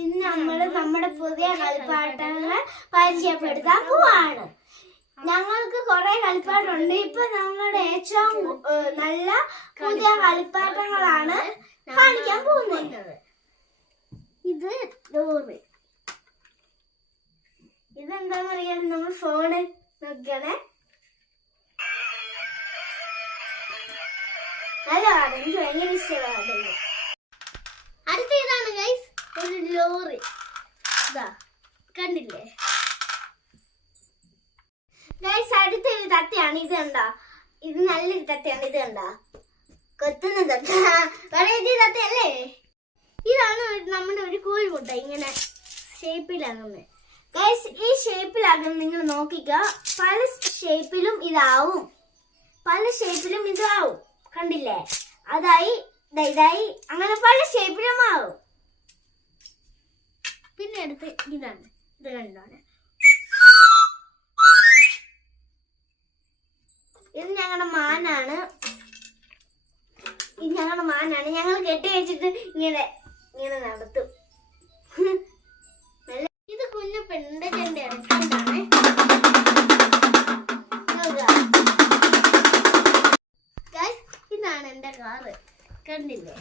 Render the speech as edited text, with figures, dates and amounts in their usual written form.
ഇന്ന് നമ്മള് നമ്മുടെ പുതിയ കളിപ്പാട്ടങ്ങൾ പരിചയപ്പെടുത്താൻ പോവാണ്. ഞങ്ങൾക്ക് കുറെ കളിപ്പാട്ടുണ്ട്. ഇപ്പൊ നമ്മുടെ ഏറ്റവും നല്ല പുതിയ കളിപ്പാട്ടങ്ങളാണ് കാണിക്കാൻ പോകുന്നത്. ഇത് ഡോറ്. ഇതെന്താന്നറിയാം, നമ്മൾ ഫോണ് നോക്കണേ. നല്ല പാടും, എനിക്ക് ഭയങ്കര ഇഷ്ടമാണ്. അടുത്ത ഇതാണ് ഗൈസ്, ഒരു ലോറി. ഇതാ കണ്ടില്ലേ ഗൈസ്? അടുത്ത ഒരു തത്തയാണ്. ഇത് കണ്ടാ? ഇത് നല്ലൊരു തത്തയാണ്. ഇത് കണ്ടാ? കൊത്തുന്ന തത്ത, വെറൈറ്റി തത്തയല്ലേ? ഇതാണ് നമ്മുടെ ഒരു കോഴിമുട്ട, ഇങ്ങനെ ഷേപ്പിലാകുന്നത്. ഗൈസ്, ഈ ഷേപ്പിലാകുന്നത് നിങ്ങൾ നോക്കിക്ക. പല ഷേപ്പിലും ഇതാവും, പല ഷേപ്പിലും ഇതാവും. കണ്ടില്ലേ? അതായി, ഇതായി, അങ്ങനെ പല ഷേപ്പിലും ആവും. പിന്നെ അടുത്ത് ഇതാണ്. ഇത് കണ്ടാണ്? ഇത് ഞങ്ങളുടെ മാനാണ്. ഇത് ഞങ്ങളുടെ മാനാണ്. ഞങ്ങൾ കെട്ടി വെച്ചിട്ട് ഇങ്ങനെ ഇങ്ങനെ നടത്തും. ഇത് കുഞ്ഞു പെണ്ണിന്റെ ചെണ്ടയാണ്. കണ്ടാണ്? ഇതാണ് എന്റെ കാറ്. കണ്ടില്ലേ?